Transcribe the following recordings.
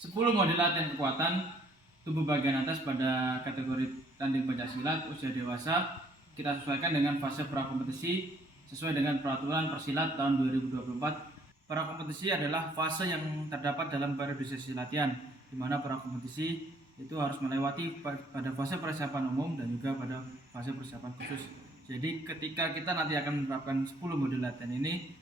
10 model latihan kekuatan tubuh bagian atas pada kategori tanding pencaksilat usia dewasa kita sesuaikan dengan fase prakompetisi sesuai dengan peraturan Persilat tahun 2024. Prakompetisi adalah fase yang terdapat dalam periodisasi latihan, di mana prakompetisi itu harus melewati pada fase persiapan umum dan juga pada fase persiapan khusus. Jadi ketika kita nanti akan menerapkan 10 model latihan ini,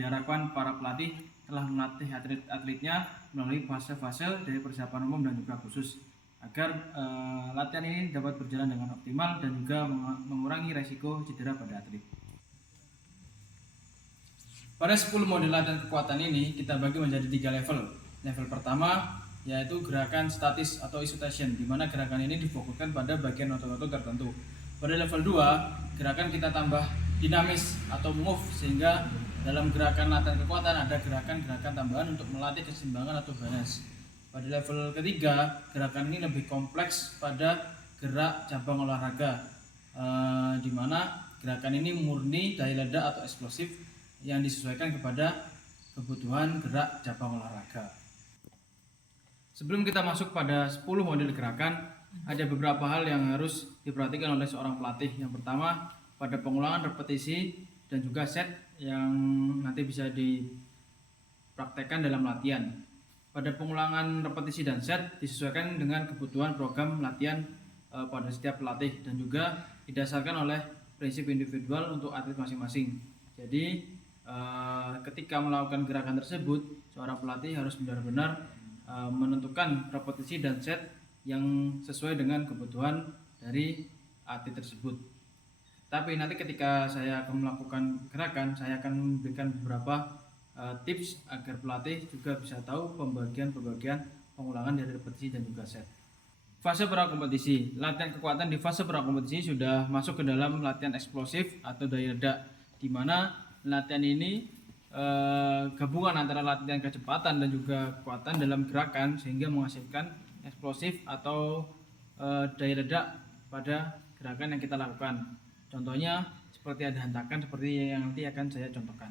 diharapkan para pelatih telah melatih atlet-atletnya melalui fase-fase dari persiapan umum dan juga khusus agar latihan ini dapat berjalan dengan optimal dan juga mengurangi resiko cedera pada atlet. Pada 10 model latihan kekuatan ini kita bagi menjadi 3 level. Level pertama yaitu gerakan statis atau isolation, di mana gerakan ini difokuskan pada bagian otot-otot tertentu. Pada level 2, gerakan kita tambah dinamis atau move, sehingga dalam gerakan latihan kekuatan ada gerakan-gerakan tambahan untuk melatih keseimbangan atau balance. Pada level ketiga, gerakan ini lebih kompleks pada gerak cabang olahraga, di mana gerakan ini murni daya ledak atau eksplosif yang disesuaikan kepada kebutuhan gerak cabang olahraga. Sebelum kita masuk pada 10 model gerakan, ada beberapa hal yang harus diperhatikan oleh seorang pelatih. Yang pertama, pada pengulangan repetisi dan juga set yang nanti bisa dipraktekkan dalam latihan. Pada pengulangan repetisi dan set disesuaikan dengan kebutuhan program latihan pada setiap pelatih dan juga didasarkan oleh prinsip individual untuk atlet masing-masing. Jadi ketika melakukan gerakan tersebut, seorang pelatih harus benar-benar menentukan repetisi dan set yang sesuai dengan kebutuhan dari atlet tersebut. Tapi nanti ketika saya akan melakukan gerakan, saya akan memberikan beberapa tips agar pelatih juga bisa tahu pembagian-pembagian pengulangan dari repetisi dan juga set. Fase prakompetisi. Latihan kekuatan di fase prakompetisi sudah masuk ke dalam latihan eksplosif atau daya ledak, di mana latihan ini gabungan antara latihan kecepatan dan juga kekuatan dalam gerakan sehingga menghasilkan eksplosif atau daya ledak pada gerakan yang kita lakukan. Contohnya seperti ada hentakan seperti yang nanti akan saya contohkan.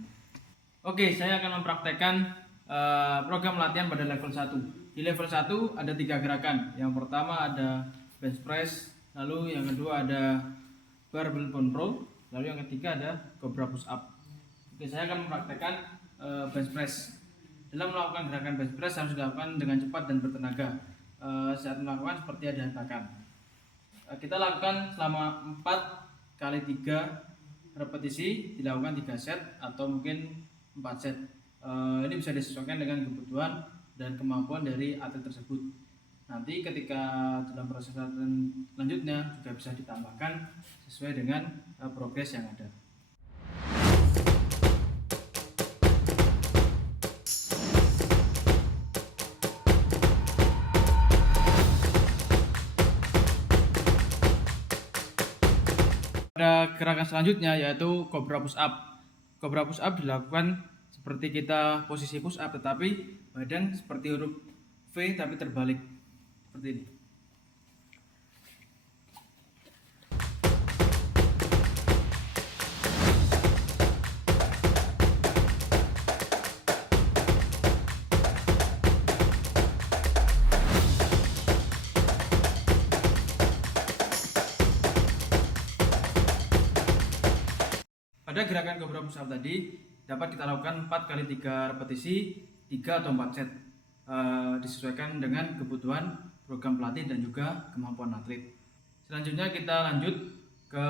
Oke, saya akan mempraktekkan program latihan pada level 1. Di level 1 ada 3 gerakan. Yang pertama ada bench press, lalu yang kedua ada barbell pull row, lalu yang ketiga ada cobra push up. Oke, saya akan mempraktekkan bench press. Dalam melakukan gerakan bench press harus dilakukan dengan cepat dan bertenaga. Saat melakukan seperti ada hentakan. Kita lakukan selama 4 kali 3 repetisi, dilakukan 3 set atau mungkin 4 set. Ini bisa disesuaikan dengan kebutuhan dan kemampuan dari atlet tersebut. Nanti ketika dalam proses latihan selanjutnya juga bisa ditambahkan sesuai dengan progres yang ada. Pada gerakan selanjutnya yaitu cobra push up. Cobra push up dilakukan seperti kita posisi push up, tetapi badan seperti huruf V tapi terbalik seperti ini. Pada gerakan cobra push up tadi dapat kita lakukan 4 kali 3 repetisi, 3 atau 4 set, disesuaikan dengan kebutuhan program pelatih dan juga kemampuan atlet. Selanjutnya kita lanjut ke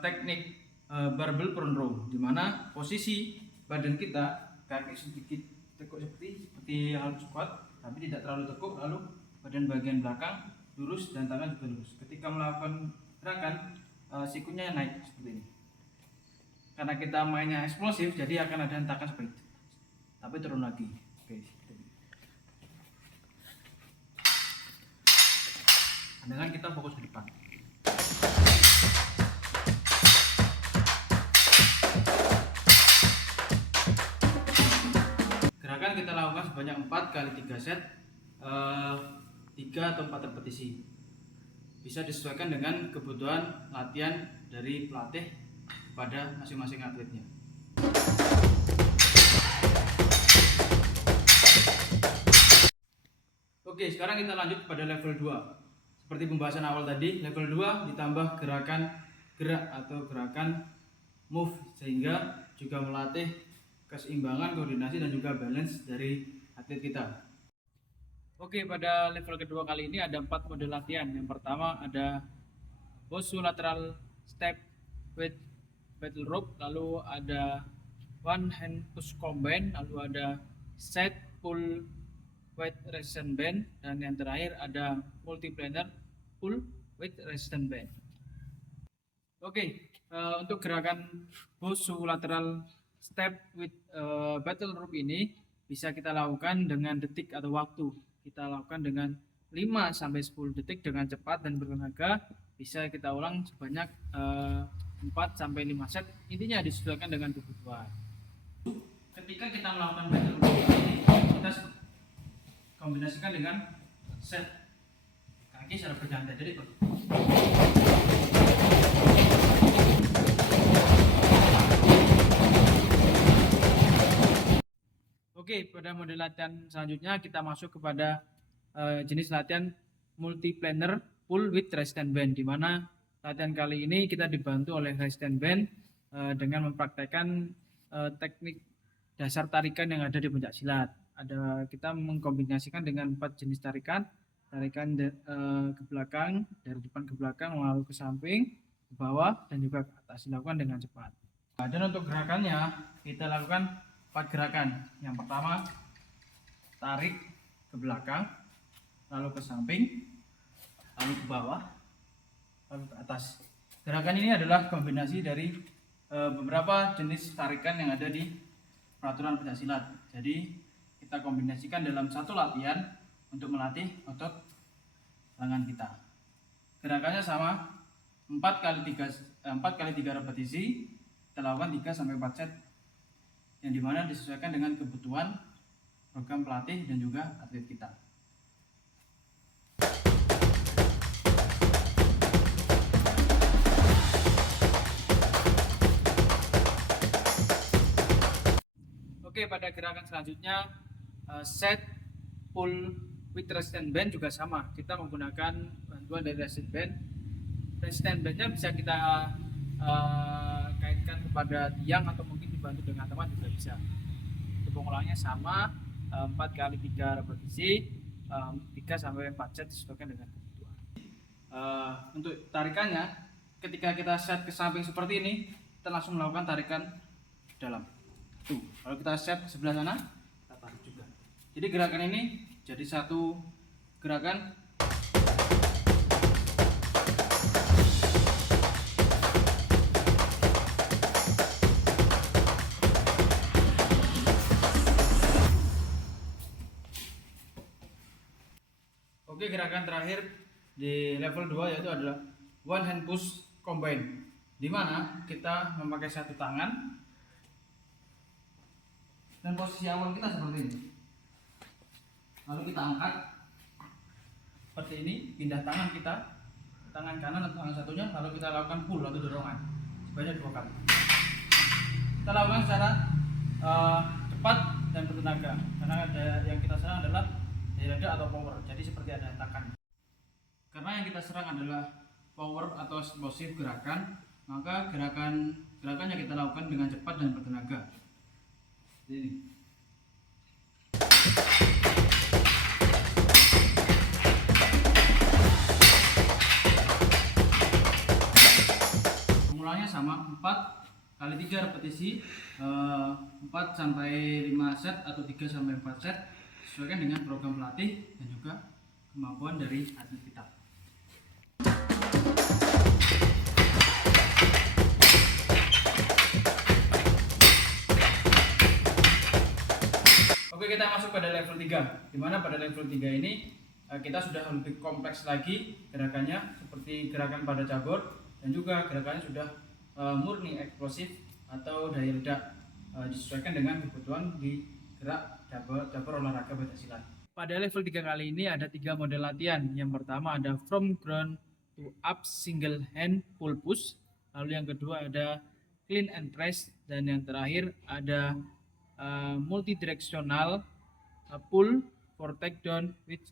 teknik barbell pull row, di mana posisi badan kita kaki sedikit tekuk seperti hal squat, tapi tidak terlalu tekuk, lalu badan bagian belakang lurus dan tangan juga lurus. Ketika melakukan gerakan, sikunya naik seperti ini. Karena kita mainnya eksplosif, jadi akan ada hentakan seperti itu, tapi turun lagi. Oke. Dengan kita fokus ke depan. Gerakan kita lakukan sebanyak 4 kali 3 set, 3 atau 4 repetisi. Bisa disesuaikan dengan kebutuhan latihan dari pelatih pada masing-masing atletnya. Oke, sekarang kita lanjut pada level 2. Seperti pembahasan awal tadi, level 2 ditambah gerakan gerak atau gerakan move, sehingga juga melatih keseimbangan, koordinasi, dan juga balance dari atlet kita. Oke, pada level kedua kali ini ada 4 model latihan. Yang pertama ada Bosu lateral step with battle rope, lalu ada one hand push combine, lalu ada set pull weight resistance band, dan yang terakhir ada multiplanar pull weight resistance band. Oke, untuk gerakan Bosu lateral step with battle rope ini bisa kita lakukan dengan detik atau waktu. Kita lakukan dengan 5 sampai 10 detik dengan cepat dan bertenaga. Bisa kita ulang sebanyak 4 sampai 5 set. Intinya disesuaikan dengan kebutuhan. Ketika kita melakukan battle rope ini, kita kombinasikan dengan set kaki secara bergantian. Jadi Oke, pada model latihan selanjutnya kita masuk kepada jenis latihan multiplanar pull with resistance band, di mana latihan kali ini kita dibantu oleh resistance band dengan mempraktekkan teknik dasar tarikan yang ada di pencak silat. Kita mengkombinasikan dengan 4 jenis tarikan ke belakang, dari depan ke belakang, lalu ke samping, ke bawah, dan juga ke atas, dilakukan dengan cepat. Dan untuk gerakannya kita lakukan 4 gerakan. Yang pertama, tarik ke belakang, lalu ke samping, lalu ke bawah, lalu ke atas. Gerakan ini adalah kombinasi dari beberapa jenis tarikan yang ada di peraturan pencaksilat. Jadi kita kombinasikan dalam satu latihan untuk melatih otot lengan kita. Gerakannya sama, 4 kali 3 repetisi. Kita lakukan 3 sampai 4 set, yang dimana disesuaikan dengan kebutuhan program pelatih dan juga atlet kita. Oke, pada gerakan selanjutnya set pull with resistance band juga sama. Kita menggunakan bantuan dari resistance band. Resistance bandnya bisa kita kaitkan kepada tiang atau mungkin dibantu dengan teman juga bisa. Untuk pengulangnya sama, 4 kali 3 repetisi, 3 sampai 4 set disesuaikan dengan kebutuhan. Untuk tarikannya, ketika kita set ke samping seperti ini, kita langsung melakukan tarikan dalam. Tuh, kalau kita set ke sebelah sana, kita tarik juga. Jadi gerakan ini jadi satu gerakan. Oke, gerakan terakhir di level 2 yaitu adalah one hand push combine, di mana kita memakai satu tangan dan posisi awal kita seperti ini. Lalu kita angkat seperti ini, pindah tangan kita, tangan kanan atau tangan satunya, lalu kita lakukan pull atau dorongan sebanyak 2 kali. Kita lakukan secara cepat dan bertenaga, karena yang kita serang adalah dada atau power, jadi seperti ada hentakan. Karena yang kita serang adalah power atau eksplosif gerakan, maka gerakannya kita lakukan dengan cepat dan bertenaga. Ini. Pengulangnya sama, 4 kali 3 repetisi, 4 sampai 5 set atau 3 sampai 4 set, sesuaikan dengan program pelatih dan juga kemampuan dari atlet kita. Oke, kita masuk pada level 3, dimana pada level 3 ini kita sudah lebih kompleks lagi gerakannya, seperti gerakan pada cabur, dan juga gerakannya sudah murni eksplosif atau daya ledak, disesuaikan dengan kebutuhan di gerak cabur olahraga pencaksilat. Pada level 3 kali ini ada 3 model latihan. Yang pertama ada from ground to up single hand pull push, lalu yang kedua ada clean and press, dan yang terakhir ada multidirectional pull for takedown with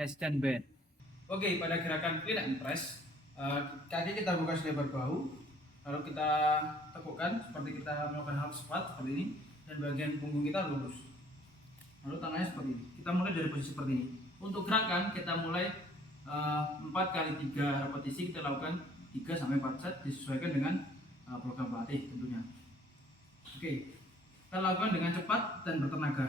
resistance band. Oke, pada gerakan clean and press, kaki kita buka selebar bahu, lalu kita tekukkan seperti kita melakukan half squat seperti ini, dan bagian punggung kita lurus. Lalu tangannya seperti ini. Kita mulai dari posisi seperti ini. Untuk gerakan kita mulai 4 kali 3 repetisi, kita lakukan 3 sampai 4 set disesuaikan dengan program pelatih tentunya. Oke, kita lakukan dengan cepat dan bertenaga.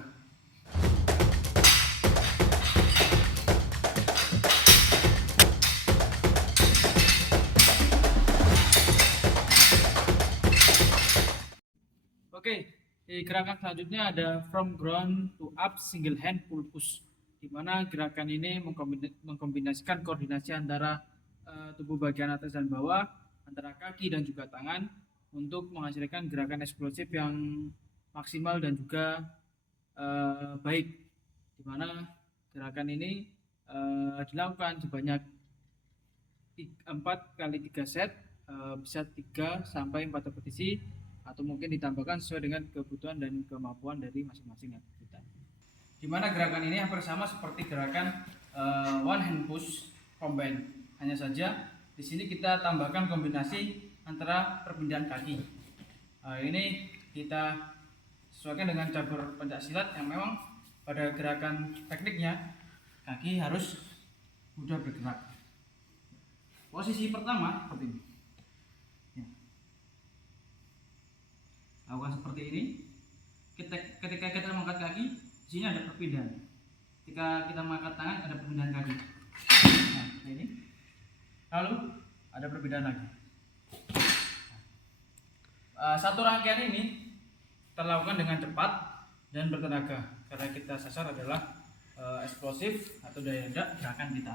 Oke, di gerakan selanjutnya ada from ground to up single hand pull push, di mana gerakan ini mengkombinasikan koordinasi antara tubuh bagian atas dan bawah, antara kaki dan juga tangan untuk menghasilkan gerakan eksplosif yang maksimal dan juga baik, di mana gerakan ini dilakukan sebanyak 4 kali 3 set, bisa 3 sampai 4 repetisi, atau mungkin ditambahkan sesuai dengan kebutuhan dan kemampuan dari masing-masing atlet kita. Di mana gerakan ini hampir sama seperti gerakan one hand push combine, hanya saja di sini kita tambahkan kombinasi antara perpindahan kaki. Ini kita sesuaikan dengan cabur pencaksilat yang memang pada gerakan tekniknya kaki harus mudah bergerak. Posisi pertama seperti ini. Lakukan seperti ini. Ketika kita mengangkat kaki, di sini ada perpindahan. Ketika kita mengangkat tangan, ada perpindahan kaki. Nah, ini. Lalu ada perpindahan lagi. Satu rangkaian ini kita lakukan dengan cepat dan bertenaga, karena kita sasar adalah eksplosif atau daya ledak gerakan kita.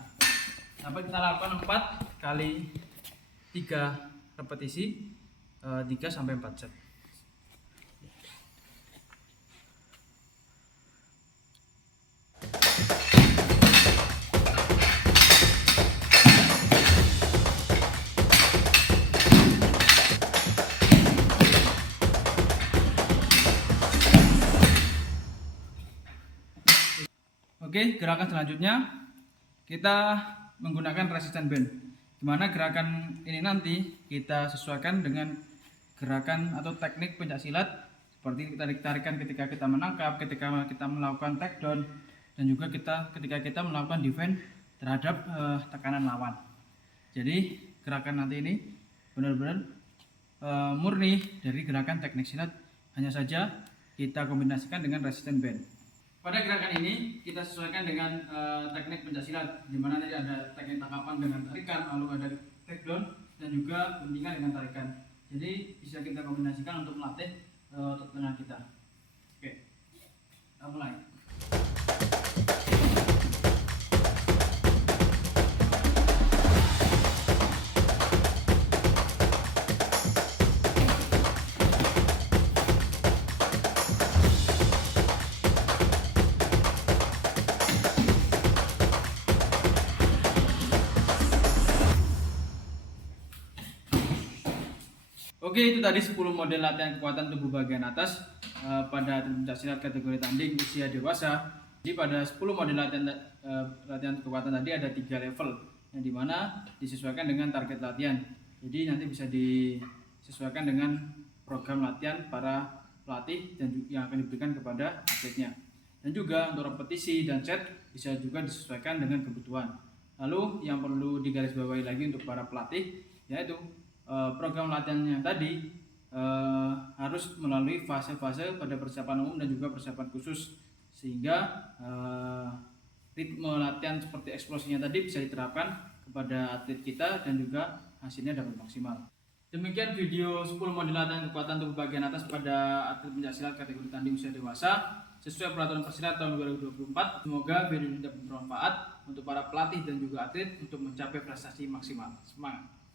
Sampai kita lakukan 4 kali 3 repetisi, 3 sampai 4 set. Oke, gerakan selanjutnya kita menggunakan resistance band, dimana gerakan ini nanti kita sesuaikan dengan gerakan atau teknik pencaksilat seperti tarikan ketika kita menangkap, ketika kita melakukan takedown, dan juga ketika kita melakukan defense terhadap tekanan lawan. Jadi gerakan nanti ini benar-benar murni dari gerakan teknik silat, hanya saja kita kombinasikan dengan resistance band. Pada gerakan ini kita sesuaikan dengan teknik pencaksilat, di mana tadi ada teknik tangkapan dengan tarikan, lalu ada takedown dan juga guntingan dengan tarikan. Jadi bisa kita kombinasikan untuk melatih otot tengah kita. Oke, kita mulai. Oke, itu tadi 10 model latihan kekuatan tubuh bagian atas pada atlet pencaksilat kategori tanding usia dewasa. Jadi pada 10 model latihan kekuatan tadi ada 3 level, yang dimana disesuaikan dengan target latihan. Jadi nanti bisa disesuaikan dengan program latihan para pelatih dan yang akan diberikan kepada atletnya. Dan juga untuk repetisi dan set bisa juga disesuaikan dengan kebutuhan. Lalu yang perlu digarisbawahi lagi untuk para pelatih, yaitu program latihannya tadi harus melalui fase-fase pada persiapan umum dan juga persiapan khusus, sehingga ritme latihan seperti eksplosinya tadi bisa diterapkan kepada atlet kita dan juga hasilnya dapat maksimal. Demikian video 10 model latihan kekuatan tubuh bagian atas pada atlet pencaksilat kategori tanding usia dewasa sesuai peraturan persilat tahun 2024. Semoga video ini dapat bermanfaat untuk para pelatih dan juga atlet untuk mencapai prestasi maksimal. Semangat!